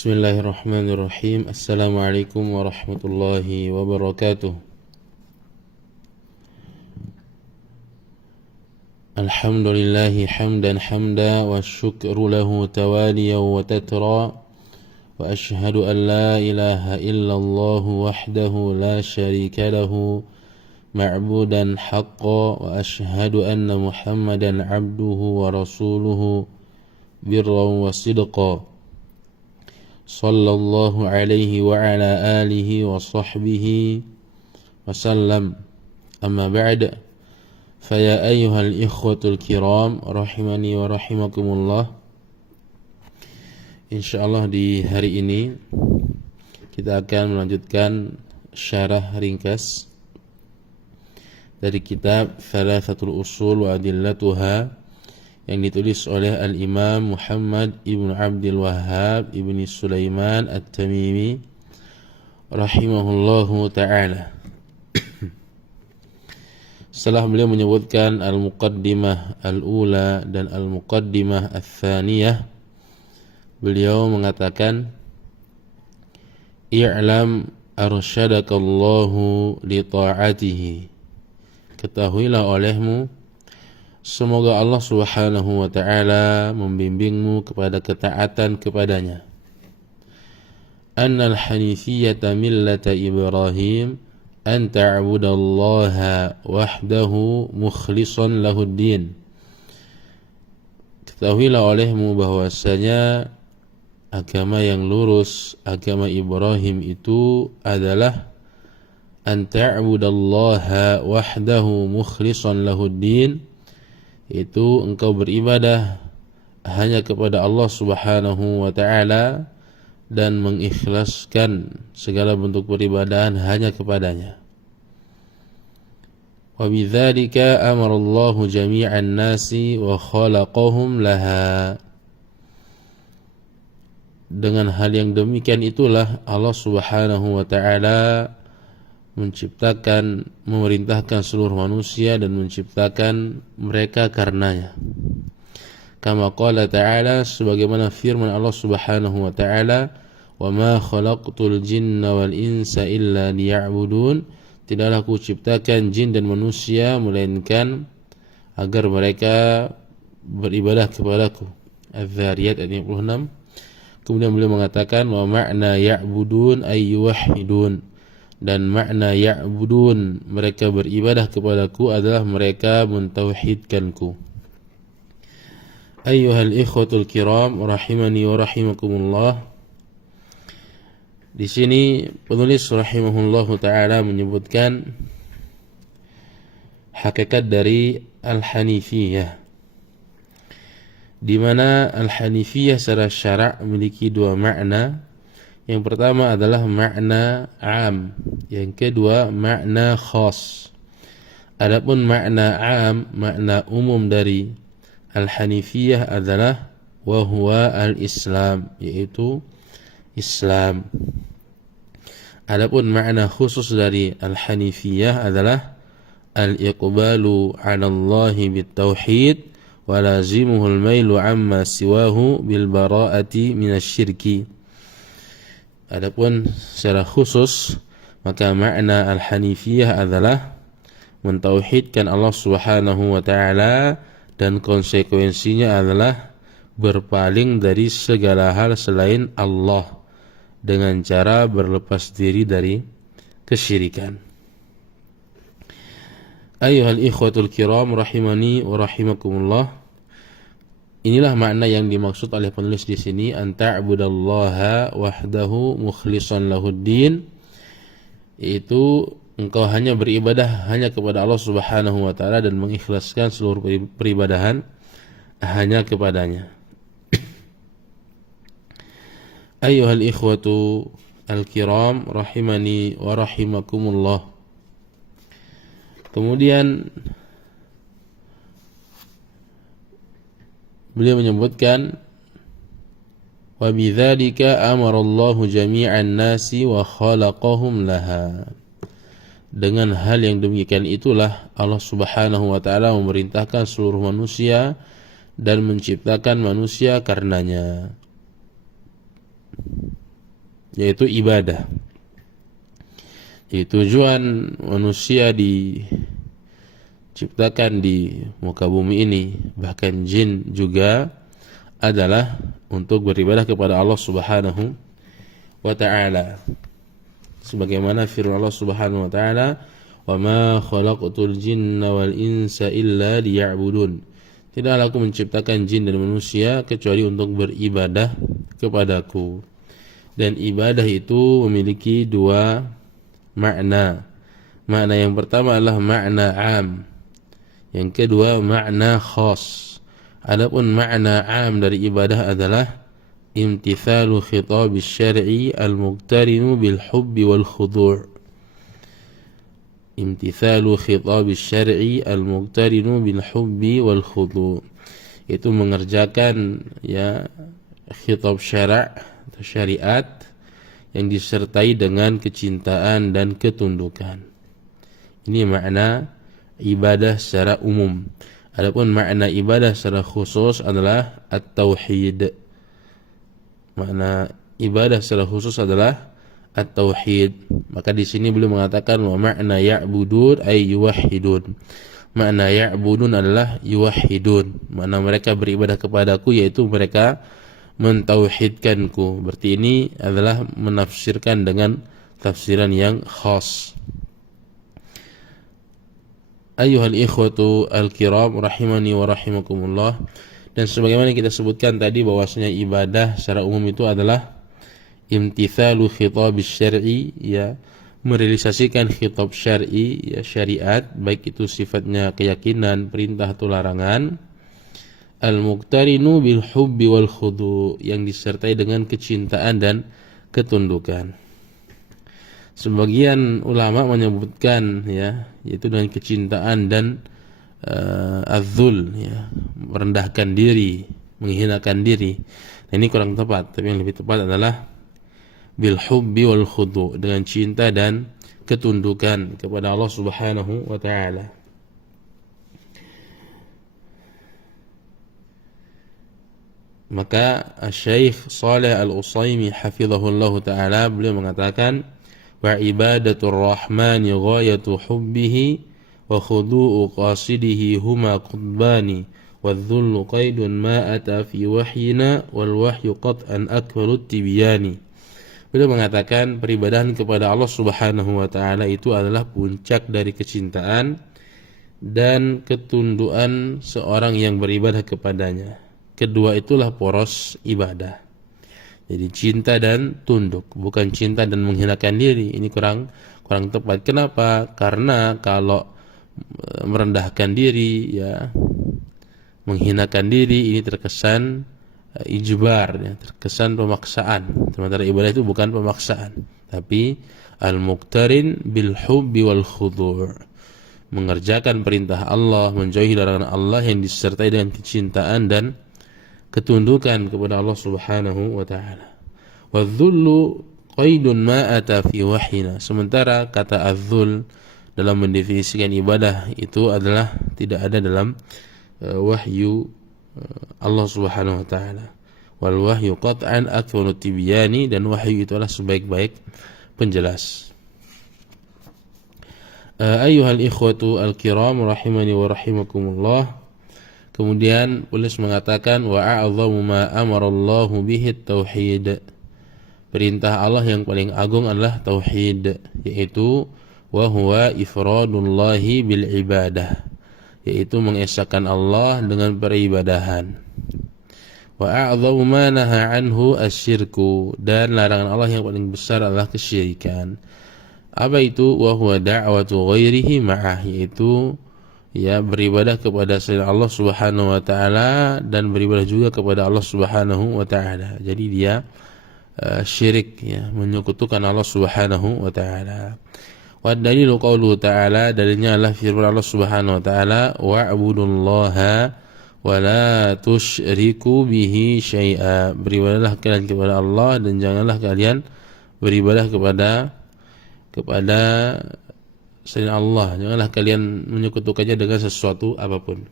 Bismillahirrahmanirrahim. Assalamualaikum warahmatullahi wabarakatuh. Alhamdulillahi hamdan hamda wa syukru lahu tawaliya wa tatra wa ashhadu an la ilaha illallah wahdahu la syarika lahu ma'budan haqqa wa ashhadu anna Muhammadan abduhu wa rasuluhu birran wa sidqa. Sallallahu alaihi wa ala alihi wa sahbihi wa sallam. Amma ba'd. Faya ayyuhal ikhwatul kiram rahimani wa rahimakumullah. Insyaallah di hari ini kita akan melanjutkan syarah ringkas dari kitab Thalathatul Usul wa Adillatuha yang ditulis oleh Al-Imam Muhammad Ibn Abdul Wahhab Ibn Sulaiman At-Tamimi rahimahullahu ta'ala. Setelah beliau menyebutkan Al-Muqaddimah Al-Ula dan Al-Muqaddimah Al-Thaniyah, beliau mengatakan, I'lam arsyadakallahu li ta'atihi. Ketahuilah olehmu, semoga Allah Subhanahu wa ta'ala membimbingmu kepada ketaatan kepadanya. Annal hanifiyyata millata Ibrahim an ta'budallaha wahdahu mukhlishan lahuddin. Ketahuilah olehmu bahwasanya agama yang lurus, agama Ibrahim itu adalah an ta'budallaha wahdahu mukhlishan lahuddin, itu engkau beribadah hanya kepada Allah Subhanahu wa ta'ala dan mengikhlaskan segala bentuk peribadahan hanya kepadanya. Wa bidzalika amara Allahu jami'an nasi wa khalaqahum laha. Dengan hal yang demikian itulah Allah Subhanahu wa ta'ala memerintahkan seluruh manusia dan menciptakan mereka karenanya. Kama qala ta'ala, sebagaimana firman Allah Subhanahu wa ta'ala, wa ma khalaqtul jinna wal insa illa liya'budun. Tidaklah aku ciptakan jin dan manusia melainkan agar mereka beribadah kepadaku. Az-Zariyat ayat 56. Kemudian beliau mengatakan, wa ma'na ya'budun ay yuwahhidun. Dan makna ya'budun, mereka beribadah kepadaku, adalah mereka mentauhidkanku. Ayyuhal ikhwatul kiram rahimani wa rahimakumullah. Di sini penulis rahimahullahu ta'ala menyebutkan hakikat dari al-hanifiyah, di mana al-hanifiyah secara syara' memiliki dua makna. Yang pertama adalah makna am, yang kedua makna khas. Adapun makna am, makna umum dari al-hanifiyah adalah wa huwa al-islam, yaitu Islam. Adapun makna khusus dari al-hanifiyah adalah al-iqbalu 'ala Allahi bit-tauhid wa lazimuhu al-mailu 'amma siwahu bil bara'ati minasyirki. Adapun secara khusus, maka makna al-hanifiyah adalah mentauhidkan Allah Subhanahu wa ta'ala, dan konsekuensinya adalah berpaling dari segala hal selain Allah dengan cara berlepas diri dari kesyirikan. Ayyuhal ikhwatul kiram rahimani wa rahimakumullah. Inilah makna yang dimaksud oleh penulis di sini, an ta'budallaha wahdahu mukhlishan lahuddin, yaitu engkau hanya beribadah hanya kepada Allah Subhanahu wa ta'ala dan mengikhlaskan seluruh peribadahan hanya kepadanya. Ayyuhal ikhwatu al-kiram rahimani wa rahimakumullah. Kemudian beliau menyebutkan, wa bidzalika amara Allahu jami'an nasi wa khalaqahum laha. Dengan hal yang demikian itulah Allah Subhanahu wa ta'ala memerintahkan seluruh manusia dan menciptakan manusia karenanya. yaitu ibadah. Jadi tujuan manusia diciptakan di muka bumi ini, bahkan jin juga, adalah untuk beribadah kepada Allah Subhanahu wa ta'ala. Sebagaimana firman Allah Subhanahu wa ta'ala, "Wa ma khalaqtul jinna wal insa illa liya'budun." Tidaklah aku menciptakan jin dan manusia kecuali untuk beribadah kepadaku. Dan ibadah itu memiliki dua makna. Makna yang pertama adalah makna am, yang kedua makna khas. Adapun makna am dari ibadah adalah imtithalu khitab syar'i al-muqtarinu bil hubbi wal khudu'. Imtithalu khitab syar'i al-muqtarinu bil hubbi wal khudu', itu mengerjakan khitab syara' atau syariat yang disertai dengan kecintaan dan ketundukan. Ini makna ibadah secara umum. Adapun makna ibadah secara khusus adalah at-tauhid. Makna ibadah secara khusus adalah at-tauhid. Maka di sini beliau mengatakan wa makna ya'budun ay yuwahhidun. Makna ya'budun adalah yuwahhidun. Makna mereka beribadah kepadaku yaitu mereka mentauhidkanku. Berarti ini adalah menafsirkan dengan tafsiran yang khas. Ayyuhal ikhwatu al-kiram rahimani wa rahimakumullah. Dan sebagaimana kita sebutkan tadi bahwasanya ibadah secara umum itu adalah imtithalu khitab syar'i, merealisasikan khitab syar'i, syariat, baik itu sifatnya keyakinan, perintah atau larangan. Al-muqtarinu bil hubbi wal khudu', yang disertai dengan kecintaan dan ketundukan. Sebagian ulama menyebutkan yaitu dengan kecintaan dan az-zul, merendahkan diri, menghinakan diri. Nah, ini kurang tepat, tapi yang lebih tepat adalah bil hubbi wal khudu', dengan cinta dan ketundukan kepada Allah Subhanahu wa ta'ala. Maka Syekh Shalih Al-Utsaimin hafizahullah ta'ala beliau mengatakan wa ibadatur rahmani ghayatu hubbihi wa khudu'u qasidihi huma qutbani wadh-dhullu qaidun ma ata fi wahyina wal wahyu qat'an akbalut tibyani. Beliau mengatakan peribadahan kepada Allah Subhanahu wa ta'ala itu adalah puncak dari kecintaan dan ketundukan seorang yang beribadah kepadanya. Kedua itulah poros ibadah. Jadi cinta dan tunduk, bukan cinta dan menghinakan diri. Ini kurang tepat. Kenapa? Karena kalau merendahkan diri, menghinakan diri, ini terkesan ijbar, terkesan pemaksaan. Sementara ibadah itu bukan pemaksaan, tapi al-muqtarin bil hubbi wal khudu', mengerjakan perintah Allah, menjauhi larangan Allah yang disertai dengan kecintaan dan ketundukan kepada Allah Subhanahu wa ta'ala. Wadh-dhullu qaidun ma ata fi wahyina. Sementara kata az-dhul dalam mendefinisikan ibadah itu adalah tidak ada dalam wahyu Allah Subhanahu wa ta'ala. Wal wahyu qat'an akbalut tibyani, dan wahyu itu adalah sebaik-baik penjelas. Ayyuhal ikhwatu al-kiram rahimani wa rahimakumullah. Kemudian penulis mengatakan wa a'zamu ma amarallahu bihi tauhid. Perintah Allah yang paling agung adalah tauhid, yaitu wa huwa ifradullahi bil ibadah, yaitu mengesahkan Allah dengan peribadahan. Wa a'zamu ma naha anhu asyirku, dan larangan Allah yang paling besar adalah kesyirikan. Apa itu? Wa huwa da'watu ghairihi ma'ah, yaitu beribadah kepada selain Allah Subhanahu wa ta'ala dan beribadah juga kepada Allah Subhanahu wa ta'ala. Jadi dia syirik, menyekutukan Allah Subhanahu wa ta'ala. Wa dalilu qauluhu ta'ala, dalilnya adalah firman Allah Subhanahu wa ta'ala wa'budullaha wa la tusyriku bihi syai'a. Beribadahlah kalian kepada Allah dan janganlah kalian beribadah kepada selain Allah, janganlah kalian menyekutukannya dengan sesuatu apapun.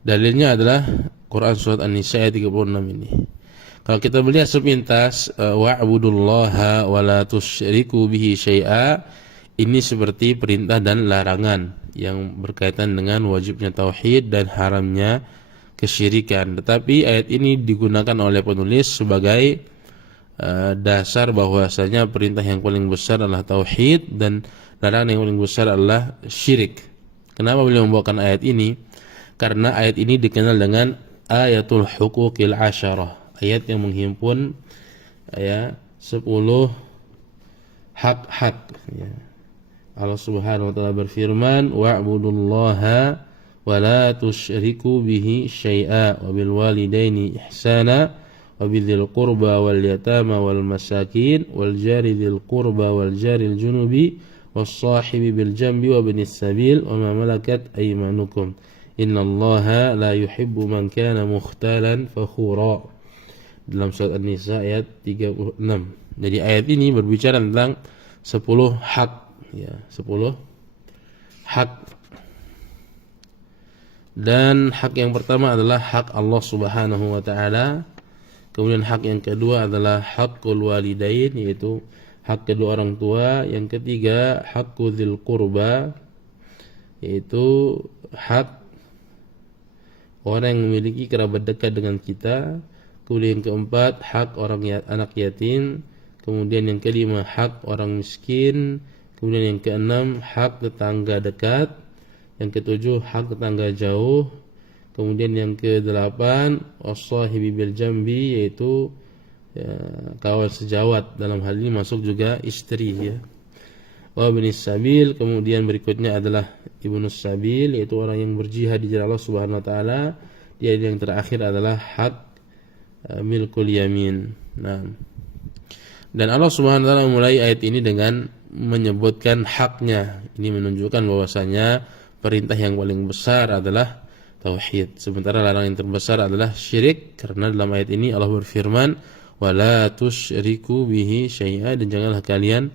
Dalilnya adalah Quran surat An-Nisa ayat 36 ini. Kalau kita melihat sepintas wa'budullaha wa la tusyriku bihi syai'a, ini seperti perintah dan larangan yang berkaitan dengan wajibnya tauhid dan haramnya kesyirikan. Tetapi ayat ini digunakan oleh penulis sebagai dasar bahwasanya perintah yang paling besar adalah tauhid dan larangan yang paling besar adalah syirik. Kenapa beliau membawakan ayat ini? Karena ayat ini dikenal dengan ayatul huquqil asyarah, ayat yang menghimpun 10 hak-hak ya. Allah Subhanahu wa taala berfirman, wa'budullaha wa la tusyriku bihi syai'a wa bil walidaini ihsana wa bidzil qurba wal yatama wal masakin wal jari dzil qurba wal jaril junubi was sahibi bil jambi wa binis sabil wa ma malakat aymanukum innallaha la yuhibbu man kana mukhtalan fakhura. Dalam surat An-Nisa ayat 36. Jadi ayat ini berbicara tentang 10 hak ya, 10 hak. Dan hak yang pertama adalah hak Allah Subhanahu wa taala. Kemudian hak yang kedua adalah hakul walidain, yaitu hak kedua orang tua. Yang ketiga hakku dzil qurba, yaitu hak orang yang memiliki kerabat dekat dengan kita. Kemudian yang keempat hak anak yatim. Kemudian yang kelima hak orang miskin. Kemudian yang keenam hak tetangga dekat. Yang ketujuh hak tetangga jauh. Kemudian yang kedelapan wassahibi bil jambi, yaitu kawan sejawat. Dalam hal ini masuk juga istri ya. Wa binis sabil, kemudian berikutnya adalah ibnus sabil, yaitu orang yang berjihad di jalan Allah Subhanahu wa taala. Dia yang terakhir adalah hak milkul yamin. Nah, dan Allah Subhanahu wa taala memulai ayat ini dengan menyebutkan haknya. Ini menunjukkan bahwasanya perintah yang paling besar adalah tauhid, sementara larangan yang terbesar adalah syirik. Karena dalam ayat ini Allah berfirman, wala tusyriku bihi syai'a, dan janganlah kalian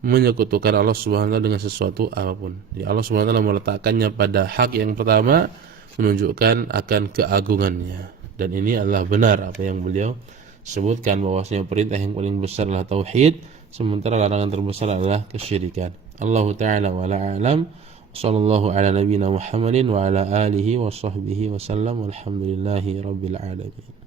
menyekutukan Allah Subhanahu wa taala dengan sesuatu apapun. Jadi Allah Subhanahu wa taala meletakkannya pada hak yang pertama, menunjukkan akan keagungannya. Dan ini adalah benar apa yang beliau sebutkan, bahwasanya perintah yang paling besar adalah tauhid, sementara larangan terbesar adalah kesyirikan. Allahu ta'ala wa la a'lam. Sallallahu ala nabiyina Muhammadin wa ala alihi wa sahbihi wa sallam. Walhamdulillahi rabbil alamin.